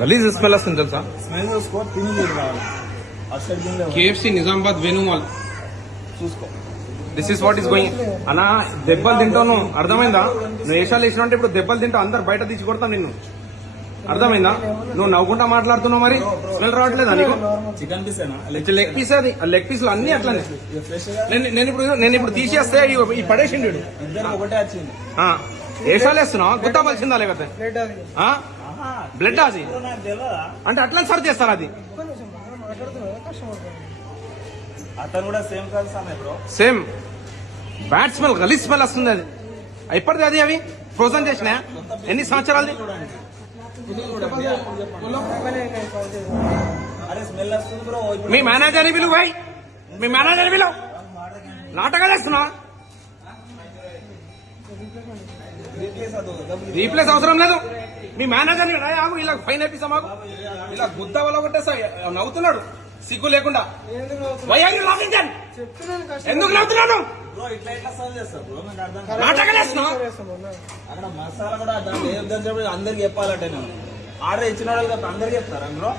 గలీజ్ స్మెల్ వస్తుంది తెలుసా. స్మెల్ చూసుకో, తిని చూడు కావాలి. KFC నిజామాబాద్ వేణు మాల్ చూసుకో. This is what is going. అన్నా దెబ్బలు తింటాను, అర్థమైందా? నువ్వు వేషాలు వేసినా అంటే ఇప్పుడు దెబ్బలు తింటావు, అందరు బయట తీసి కొడతాను నిన్ను, అర్థమైందా? నువ్వు నవ్వుకుంటా మాట్లాడుతున్నావు, మరి స్మెల్ రావట్లేదా నీకు? చికెన్ పీస్ లెగ్ పీస్, అది లెగ్ పీసులు అన్ని అట్లనే. నేను ఇప్పుడు తీసేస్తే ఈ పడేసిండు వీడు. ఒకటే వచ్చింది. వేషాలు వేస్తున్నావు, గుర్తపలిసిందా లేకపోతే బ్లడ్ అది అంటే అట్లా సర్చ్ చేస్తారు. అది అతను కూడా సేమ్ కలిసి బ్రో, సేమ్ బ్యాడ్ స్మెల్, గలీజ్ స్మెల్ వస్తుంది. అది అయిపోతుంది. అది అవి ఫ్రోజన్ చేసినా ఎన్ని సంవత్సరాలది? మీ మేనేజర్ని పిలువు భాయ్, మీ మేనేజర్ని పిలువు. నాటకాలు వేస్తున్నా, రీప్లేస్ అవసరం లేదు. మీ మేనేజర్ని ఇలా ఫైన్ అయిపోయిసా మాకు, ఇలా గుద్ద వల్ల కొట్టేసా. నవ్వుతున్నాడు సిగ్గు లేకుండా. ఎందుకు నవ్వుతున్నాను? నాటకాలు వేస్తున్నావు. అక్కడ మసాలా కూడా అందరికి చెప్పాలంటే నేను ఆర్డర్ ఇచ్చిన వాళ్ళకి అందరికి చెప్తారా బ్రో?